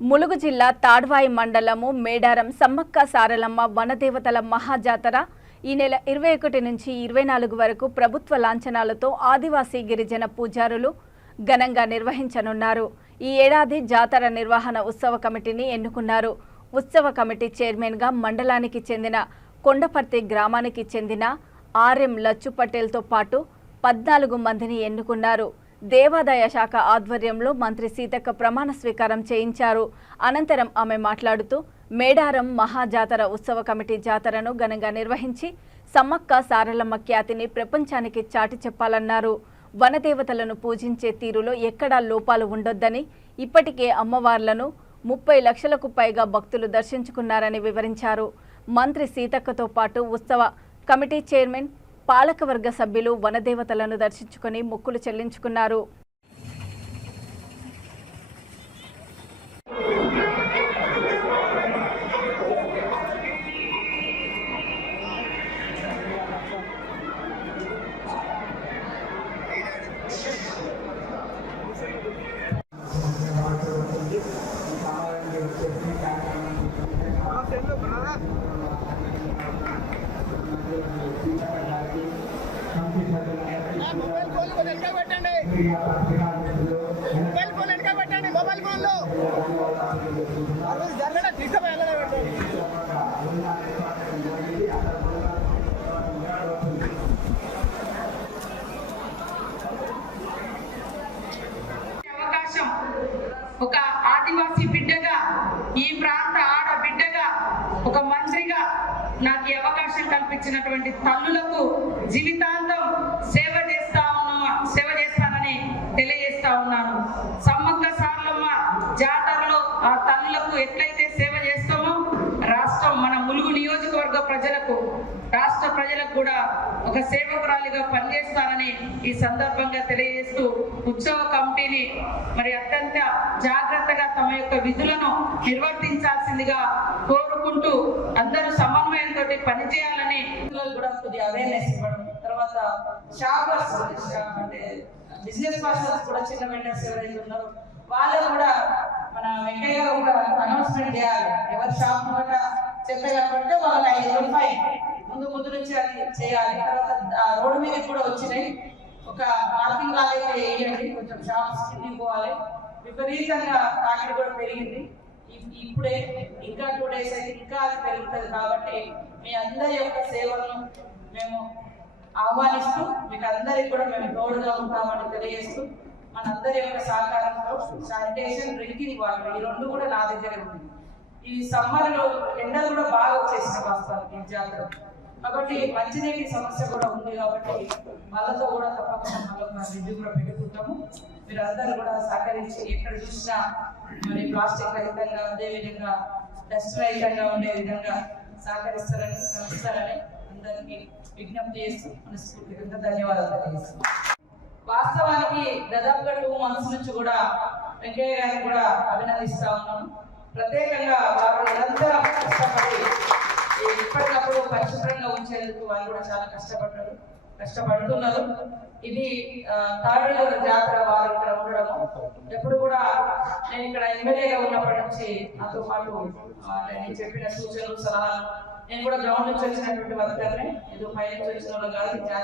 ములుగు జిల్లా తాడ్వాయి మండలము మేడారం సమ్మక్క సారలమ్మ వనదేవతల మహాజాతర ఈ నెల 21 నుంచి 24 వరకు ప్రభుత్వ లాంఛనాలతో ఆదివాసీ గిరిజన పూజారులు ఘనంగా నిర్వహించనున్నారు. ఈ ఏడాది జాతర నిర్వహణ ఉత్సవ కమిటీని ఎన్నుకున్నారు. ఉత్సవ కమిటీ చైర్మన్ గా మండలానికి చెందిన కొండపర్తి గ్రామానికి చెందిన ఆర్ఎం లచ్చు పటేల్తో పాటు 14 మందిని ఎన్నుకున్నారు. దేవాదాయ శాఖ ఆధ్వర్యంలో మంత్రి సీతక్క ప్రమాణ స్వీకారం చేయించారు. అనంతరం ఆమె మాట్లాడుతూ మేడారం మహాజాతర ఉత్సవ కమిటీ జాతరను ఘనంగా నిర్వహించి సమ్మక్క సారలమ్మ ఖ్యాతిని ప్రపంచానికి చాటి చెప్పాలన్నారు. వనదేవతలను పూజించే తీరులో ఎక్కడా లోపాలు ఉండొద్దని, ఇప్పటికే అమ్మవార్లను 30 లక్షలకు పైగా భక్తులు దర్శించుకున్నారని వివరించారు. మంత్రి సీతక్కతో పాటు ఉత్సవ కమిటీ చైర్మన్, పాలకవర్గ సభ్యులు వనదేవతలను దర్శించుకుని మొక్కులు చెల్లించుకున్నారు. అవకాశం ఒక ఆదివాసీ బిడ్డగా, ఈ ప్రాంత ఆడ బిడ్డగా, ఒక మంత్రిగా నాకు ఈ అవకాశం కల్పించినటువంటి తల్లులకు జీవితాంతం సేవ చేస్తానని తెలియజేస్తా ఉన్నాను. సమ్మక్క సారలమ్మ జాతరలో ఆ తల్లులకు ఎట్లయితే సేవ చేస్తామో రాష్ట్రం, మన ములుగు నియోజకవర్గ ప్రజలకు, రాష్ట్ర ప్రజలకు కూడా ఒక సేవకురాలిగా పనిచేస్తానని ఈ సందర్భంగా తెలియజేస్తూ ఉత్సవ కమిటీని మరి అత్యంత జాగ్రత్తగా తమ యొక్క విధులను నిర్వర్తించాల్సిందిగా కోరుకుంటూ అందరూ సమన్వయంతో పనిచేయాలని కూడా కొద్దిగా అవేర్నెస్ ఇవ్వడం, తర్వాత షాపర్స్ అంటే బిజినెస్ పర్సన్స్ కూడా చిన్న వెండర్స్ ఎవరైతే ఉన్నారో వాళ్ళు కూడా మన వెంకయ్య కూడా అనౌన్స్మెంట్ చేయాలి. ఎవరి షాప్ కూడా చెప్పే కాబట్టి వాళ్ళకి 5 రూపాయలు ముందు నుంచి అది చేయాలి. తర్వాత రోడ్డు మీద కూడా వచ్చినాయి, ఒక మార్కింగ్ లాగా వేయండి, కొంచెం షాప్స్ కిందికి పోవాలి. విపరీతంగా తాకిడి కూడా పెరిగింది. ఇప్పుడే ఇంకా 2 days అయితే ఇంకా అది పెరుగుతుంది. కాబట్టి మీ అందరి యొక్క సేవలను మేము ఆహ్వానిస్తూ మీకు అందరికి కూడా మేము తోడుగా ఉంటామని తెలియజేస్తూ, మనందరి యొక్క సహకారంతో శానిటేషన్, డ్రింకింగ్ వాటర్ ఈ 2 కూడా నా దగ్గరే ఉంది. ఈ సమ్మర్లో ఎండలు కూడా బాగా వచ్చేసిన వాస్తవానికి జాతర కాబట్టి మంచినీటి సమస్య కూడా ఉంది. కాబట్టి వాళ్ళతో కూడా తప్పకుండా మళ్ళీ రివ్యూ కూడా పెట్టుకుంటాము. మీరు అందరూ కూడా సహకరించి ఎక్కడ చూసినా మరి ప్లాస్టిక్ రహితంగా, అదేవిధంగా డస్ట్ రహితంగా ఉండే విధంగా సహకరిస్తారని అందరికీ విజ్ఞప్తి చేస్తూ మనస్ఫూర్తిగా ధన్యవాదాలు తెలియజేస్తున్నాం. వాస్తవానికి దాదాపుగా 2 months నుంచి కూడా వెంకయ్య గారిని కూడా అభినందిస్తా ఉన్నాము. ప్రత్యేకంగా వారు నిరంతరం కష్టపడి ఎప్పటికప్పుడు పరిశుభ్రంగా ఉంచేందుకు వారు కూడా చాలా కష్టపడుతున్నారు. ఇది తాడుల జాతర వారు ఇక్కడ ఉండడము ఎప్పుడు కూడా నేను ఇక్కడ ఎమ్మెల్యేగా ఉన్నప్పటి నుంచి నాతో పాటు నేను చెప్పిన సూచనలు, సలహాలు, నేను కూడా గ్రౌండ్ నుంచి వచ్చినటువంటి వర్కర్ని, ఏదో పై నుంచి వచ్చిన వాళ్ళు కాదు.